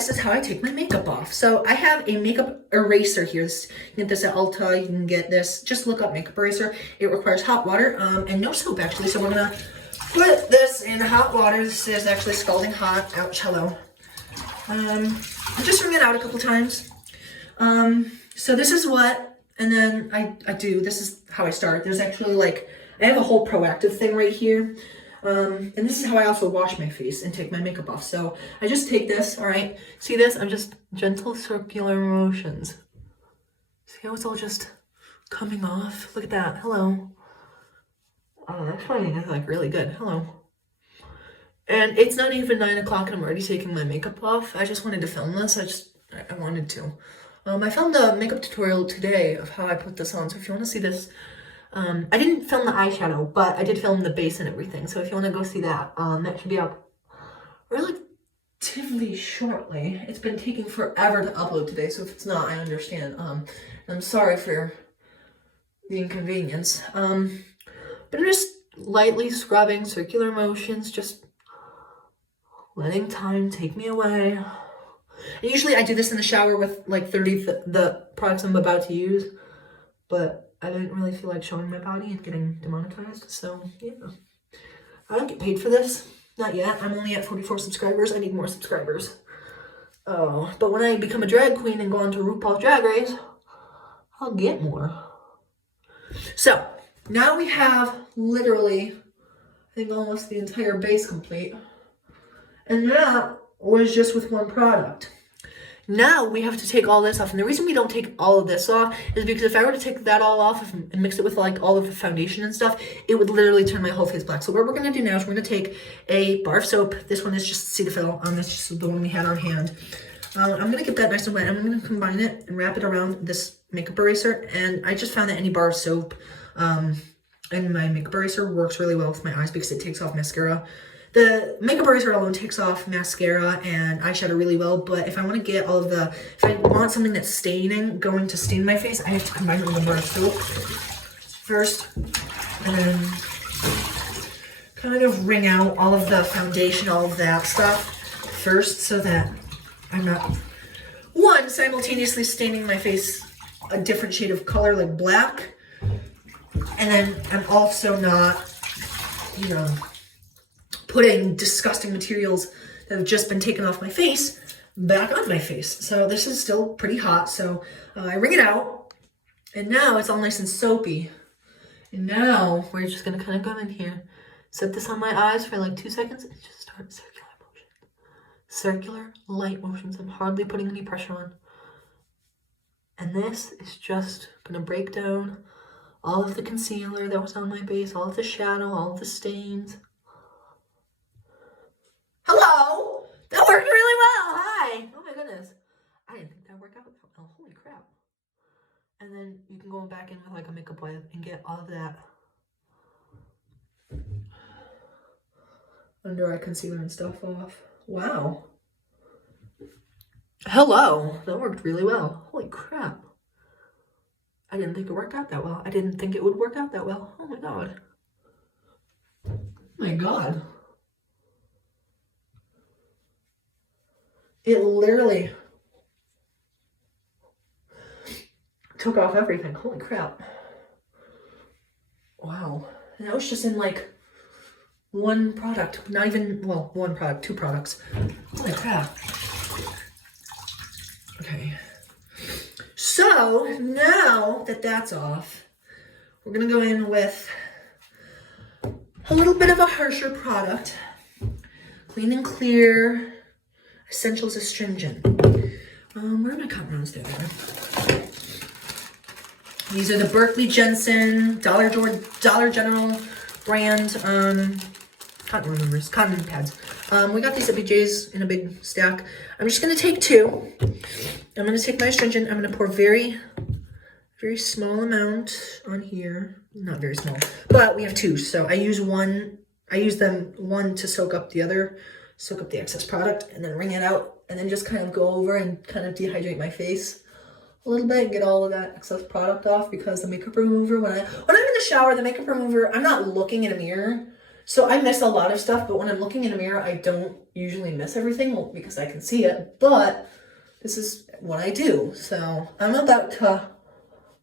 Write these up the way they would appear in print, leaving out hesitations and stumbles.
this is how I take my makeup off. So I have a makeup eraser here. You can get this at Ulta. You can get this. Just look up makeup eraser. It requires hot water and no soap, actually. So we're going to put this in hot water. This is actually scalding hot. Ouch, hello. Just wring it out a couple times. So this is what, and then I do. This is how I start. There's actually like, I have a whole proactive thing right here. And this is how I also wash my face and take my makeup off. So I just take this, all right? See this? I'm just gentle circular motions. See how it's all just coming off? Look at that. Hello. Oh, that shining is like really good. Hello. And it's not even 9 o'clock and I'm already taking my makeup off. I just wanted to film this. I wanted to. I filmed a makeup tutorial today of how I put this on. So if you want to see this, I didn't film the eyeshadow, but I did film the base and everything. So if you want to go see that, that should be out relatively shortly. It's been taking forever to upload today, so if it's not, I understand. I'm sorry for the inconvenience. But I'm just lightly scrubbing, circular motions, just letting time take me away. And usually I do this in the shower with like 30 the products I'm about to use, but I didn't really feel like showing my body and getting demonetized, so yeah. I don't get paid for this, not yet. I'm only at 44 subscribers. I need more subscribers. Oh, but when I become a drag queen and go on to RuPaul's Drag Race, I'll get more. So now we have literally, I think almost the entire base complete. And that was just with one product. Now we have to take all this off. And the reason we don't take all of this off is because if I were to take that all off and mix it with like all of the foundation and stuff, it would literally turn my whole face black. So what we're going to do now is we're going to take a bar of soap. This one is just Cetaphil. That's just the one we had on hand. I'm going to get that nice and wet. I'm going to combine it and wrap it around this makeup eraser. And I just found that any bar of soap and my makeup eraser works really well with my eyes because it takes off mascara. The makeup eraser alone takes off mascara and eyeshadow really well, but if I want to get all of the, if I want something that's going to stain my face, I have to combine it with a bar of soap first, and then kind of wring out all of the foundation, all of that stuff first, so that I'm not, one, simultaneously staining my face a different shade of color, like black, and then I'm also not, you know, putting disgusting materials that have just been taken off my face back on my face. So this is still pretty hot. So I wring it out, and now it's all nice and soapy. And now we're just gonna kind of go in here, set this on my eyes for like 2 seconds, and just start circular motion. Circular light motions. I'm hardly putting any pressure on. And this is just gonna break down all of the concealer that was on my base, all of the shadow, all of the stains. Hello! That worked really well! Hi! Oh my goodness. I didn't think that would work out. Oh, holy crap. And then you can go back in with like a makeup wipe and get all of that under eye concealer and stuff off. Wow. Hello! That worked really well. Holy crap. I didn't think it worked out that well. I didn't think it would work out that well. Oh my god. Oh my god. It literally took off everything. Holy crap. Wow. And that was just in like one product. Not even, well, one product, 2 products. Holy crap. Okay. So now that that's off, we're going to go in with a little bit of a harsher product. Clean and Clear Essentials Astringent. Where are my cotton rounds there? These are the Berkeley Jensen Dollar General brand cotton removers, cotton pads. We got these at BJ's in a big stack. I'm just gonna take 2. I'm gonna take my astringent. I'm gonna pour very small amount on here. Not very small, but we have 2, so I use one. I use them one to soak up the other. Soak up the excess product and then wring it out and then just kind of go over and kind of dehydrate my face a little bit and get all of that excess product off, because the makeup remover, when I'm in the shower, the makeup remover, I'm not looking in a mirror. So I miss a lot of stuff, but when I'm looking in a mirror, I don't usually miss everything because I can see it, but this is what I do. So I'm about to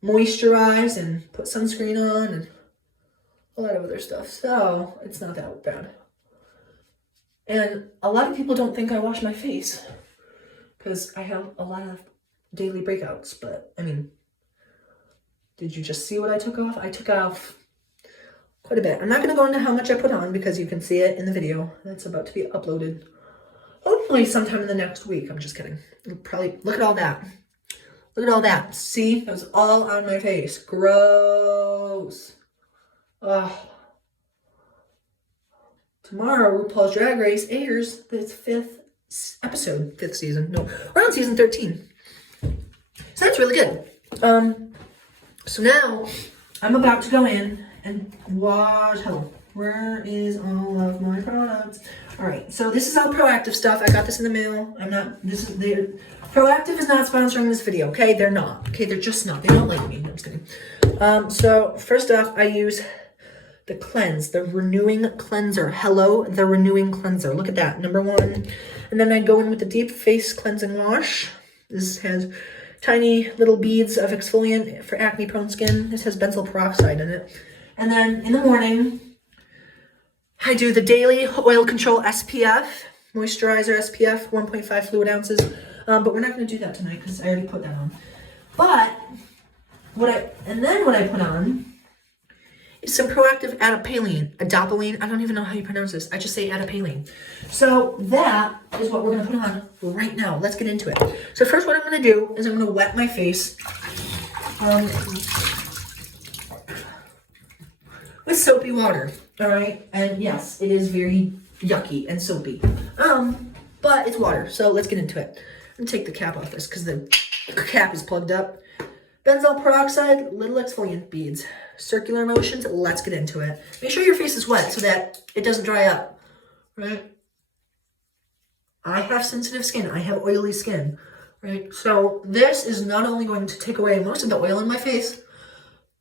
moisturize and put sunscreen on and a lot of other stuff. So it's not that bad. And a lot of people don't think I wash my face because I have a lot of daily breakouts, but I mean, did you just see what I took off? I took off quite a bit. I'm not going to go into how much I put on because you can see it in the video that's about to be uploaded. Hopefully sometime in the next week. I'm just kidding. Probably, look at all that. Look at all that. See? It was all on my face. Gross. Ugh. Tomorrow, RuPaul's Drag Race airs the 5th episode, 5th season. No, we're on season 13. So that's really good. So now I'm about to go in and wash. Hello. Where is all of my products? All right. So this is all Proactive stuff. I got this in the mail. Proactive is not sponsoring this video. Okay, they're not. Okay, they're just not. They don't like me. No, I'm just kidding. So first off, I use the cleanse, the renewing cleanser. Hello, the renewing cleanser. Look at that, number 1. And then I go in with the deep face cleansing wash. This has tiny little beads of exfoliant for acne prone skin. This has benzoyl peroxide in it. And then in the morning, I do the daily oil control SPF, moisturizer SPF, 1.5 fluid ounces. But we're not going to do that tonight because I already put that on. But what I put on is some Proactive adapalene. I don't even know how you pronounce this. I just say adapalene. So that is what we're going to put on right now. Let's get into it. So first what I'm going to do is I'm going to wet my face with soapy water. All right. And yes, it is very yucky and soapy. But it's water. So let's get into it. I'm going to take the cap off this because the cap is plugged up. Benzoyl peroxide, little exfoliant beads. Circular motions, let's get into it. Make sure your face is wet so that it doesn't dry up, right? I have sensitive skin. I have oily skin, right? So this is not only going to take away most of the oil in my face,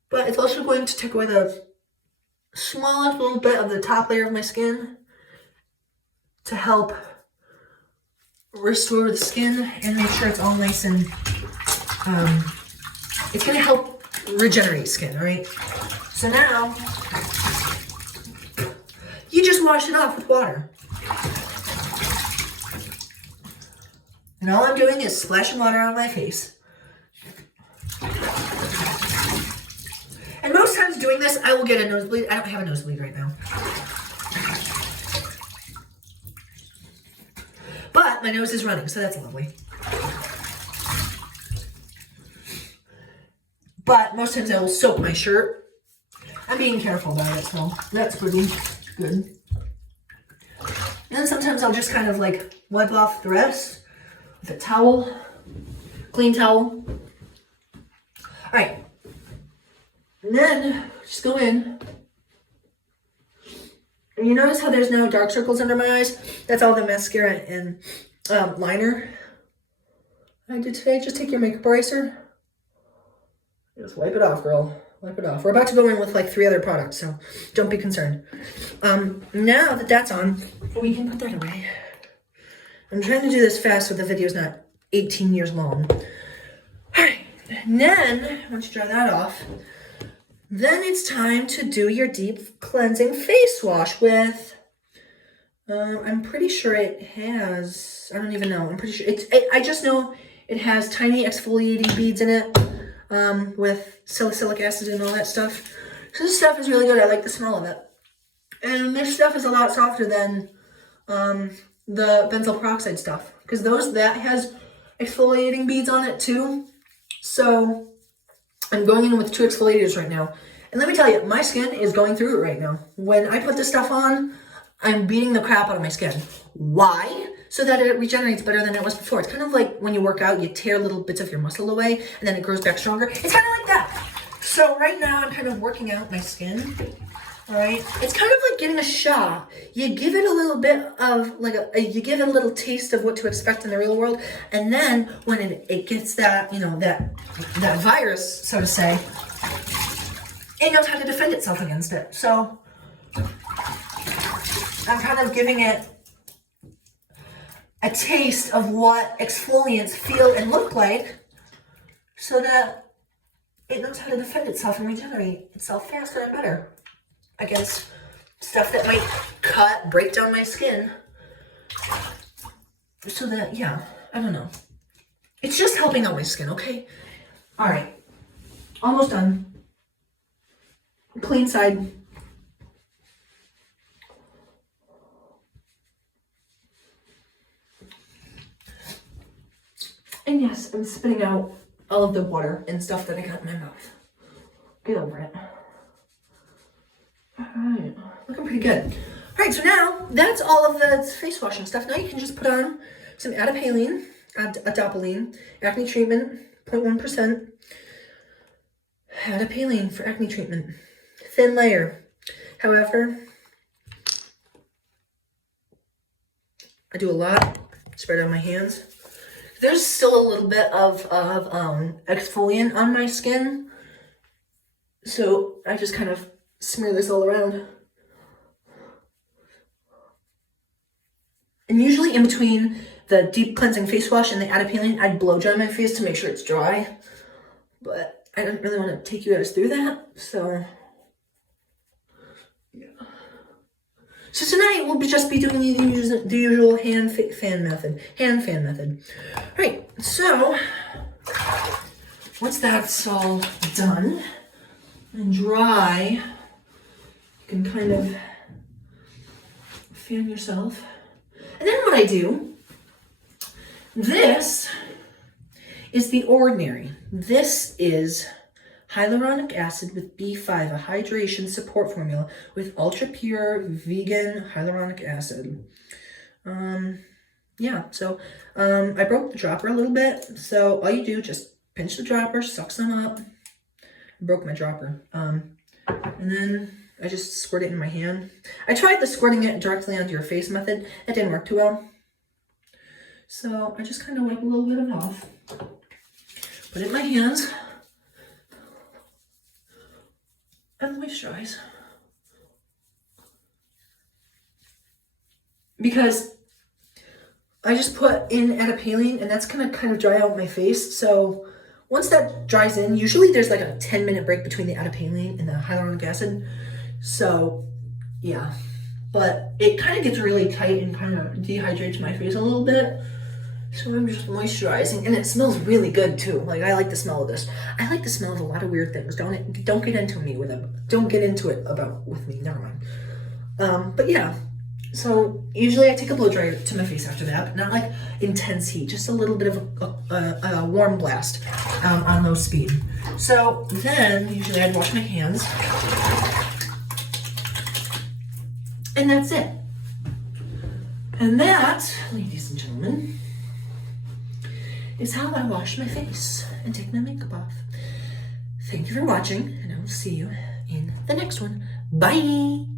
but it's also going to take away the smallest little bit of the top layer of my skin to help restore the skin and make sure it's all nice and it's going to help regenerate skin, all right? So now you just wash it off with water. And all I'm doing is splashing water on my face. And most times doing this, I will get a nosebleed. I don't have a nosebleed right now. But my nose is running, so that's lovely. But most times I will soak my shirt. I'm being careful about it, so that's pretty good. And then sometimes I'll just kind of like wipe off the rest with a towel, clean towel. All right. And then just go in. And you notice how there's no dark circles under my eyes? That's all the mascara and liner I did today. Just take your makeup eraser. Just wipe it off, girl. Wipe it off. We're about to go in with like 3 other products, so don't be concerned. Now that that's on, we can put that away. I'm trying to do this fast so the video's not 18 years long. All right. And then, once you dry that off, then it's time to do your deep cleansing face wash with, I'm pretty sure it has, I don't even know. I'm pretty sure, I just know it has tiny exfoliating beads in it. With salicylic acid and all that stuff. So this stuff is really good. I like the smell of it. And this stuff is a lot softer than the benzoyl peroxide stuff. Because that has exfoliating beads on it too. So I'm going in with 2 exfoliators right now. And let me tell you, my skin is going through it right now. When I put this stuff on, I'm beating the crap out of my skin. Why? So that it regenerates better than it was before. It's kind of like when you work out, you tear little bits of your muscle away and then it grows back stronger. It's kind of like that. So right now I'm kind of working out my skin. All right. It's kind of like getting a shot. You give it a little bit of like you give it a little taste of what to expect in the real world. And then when it gets that, that virus, so to say, it knows how to defend itself against it. So I'm kind of giving it a taste of what exfoliants feel and look like so that it knows how to defend itself and regenerate itself faster and better against stuff that might cut, break down my skin. So that, yeah, I don't know. It's just helping out my skin, okay? All right, almost done. Clean side. And yes, I'm spitting out all of the water and stuff that I got in my mouth. Get over it. All right, looking pretty good. All right, so now that's all of the face washing stuff. Now you can just put on some adapalene, acne treatment, 0.1%. Adapalene for acne treatment. Thin layer. However, I do a lot. Spread it on my hands. There's still a little bit of exfoliant on my skin, so I just kind of smear this all around. And usually in between the deep cleansing face wash and the adapalene, I'd blow dry my face to make sure it's dry, but I don't really want to take you guys through that, so yeah. So tonight we'll just be doing the usual hand fan method. All right, so once that's all done and dry, you can kind of fan yourself. And then what I do, this is the ordinary. This is hyaluronic acid with B5, a hydration support formula with ultra pure vegan hyaluronic acid. Yeah, so I broke the dropper a little bit. So all you do, just pinch the dropper, suck some up. I broke my dropper. And then I just squirt it in my hand. I tried the squirting it directly onto your face method. That didn't work too well. So I just kind of wipe a little bit of it off. Put it in my hands. And moisturize. Because I just put in adapalene and that's gonna kind of dry out my face. So once that dries in, usually there's like a 10-minute break between the adapalene and the hyaluronic acid. So yeah, but it kind of gets really tight and kind of dehydrates my face a little bit. So I'm just moisturizing, and it smells really good too. Like, I like the smell of this. I like the smell of a lot of weird things. Don't get into me with them. Don't get into it with me. Never mind. But yeah. So usually I take a blow dryer to my face after that, but not like intense heat. Just a little bit of a warm blast on low speed. So then usually I'd wash my hands, and that's it. And that, ladies and gentlemen, is how I wash my face and take my makeup off. Thank you for watching, and I will see you in the next one. Bye!